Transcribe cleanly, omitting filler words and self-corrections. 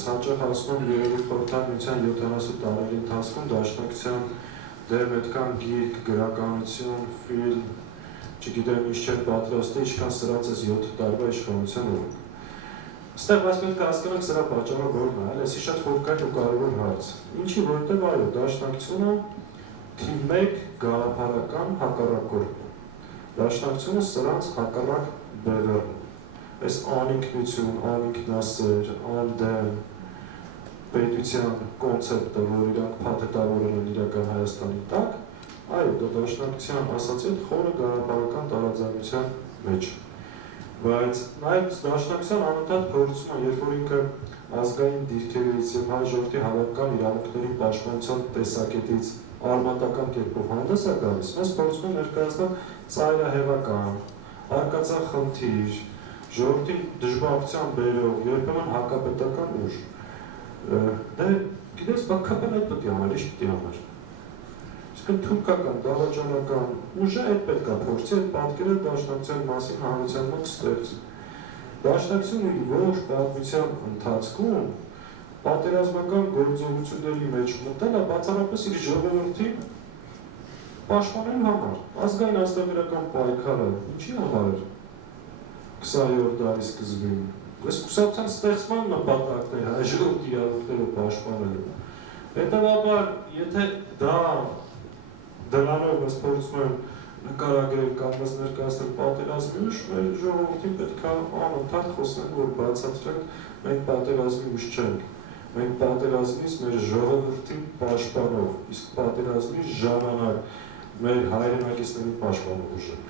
ես հաճախ ասում եմ երևի խորհրդանության 70 տարի ընթացքում դաշնակցության դեմ այդքան գիրք, գրականություն, ֆիլմ, չգիտեմ ինչ չէր պատրաստի, ինչքան սրած ես 7 տարվա իշխանության օրոք։ Ստեղ բայց պետք է հասկանանք սրա պատճառը որն է, այլ էսի շատ խորքային ու կարևոր հարց։ Ինչի, որովհետև այո, դաշնակցությունը թիվ 1 գաղափարական հակառակորդն է։ Դաշնակցությունը սրանց հակառակ բևեռն է։ Այս անինքնություն, անինքնասեր, անդեմ, պետության կոնցեպտը, որ իրանք փաթեթավորել են իրական Հայաստանի տակ, այո, դա դաշնակցության ասացի խորը գաղափարական տարաձայնության մեջ։ Բայց նաև դաշնակցության անընդհատ փորձում է, երբ որ ինքը ազգային դիրքերից եւ հայ ժողովրդի հավաքական իրավունքների պաշտպանության տեսակետից արմատական կերպով հանդես է գալիս, մեզ փորձում է ներկայացնել ծայրահեղական, արկածախնդիր, ժողովրդի դժբախտության բերող, երբեմն հակապետական ուժ։ Դե գիտես, բակքապեն այդ պետք է անել, ինչ պետք է անել։ Իսկ թուրքական, դավաճանական ուժը այդ պետք է փորձի այդ պատկերը դաշնակցության մասին հանրության մոտ ստեղծի։ Դաշնակցությունը իր ողջ պատմության ընթացքում պատերազմական գործողությունների մեջ մտել է բացառապես իր ժողովրդի պաշտպանելու համար, ազգային ազատագրական պայքարը, ինչի համար էր 20-րդ դարի սկզբին։ Այս կուսակցության ստեղծման նպատակն է հայ ժողովրդի իրավունքները պաշտպանելու։ Հետևաբար, եթե դա դրանով ես փորձում եմ նկարագրել կամ ներկայացնել պատերազմի ուժ, մեր ժողովրդին պետք է անընդհատ խոսենք, որ բացատրենք մենք պատերազմի ուժ չենք։ Մենք պատերազմից մեր ժողովրդին պաշտպանող, իսկ պատերազմի ժամանակ մեր հայրենակիցներին պաշտպանող ուժ ենք։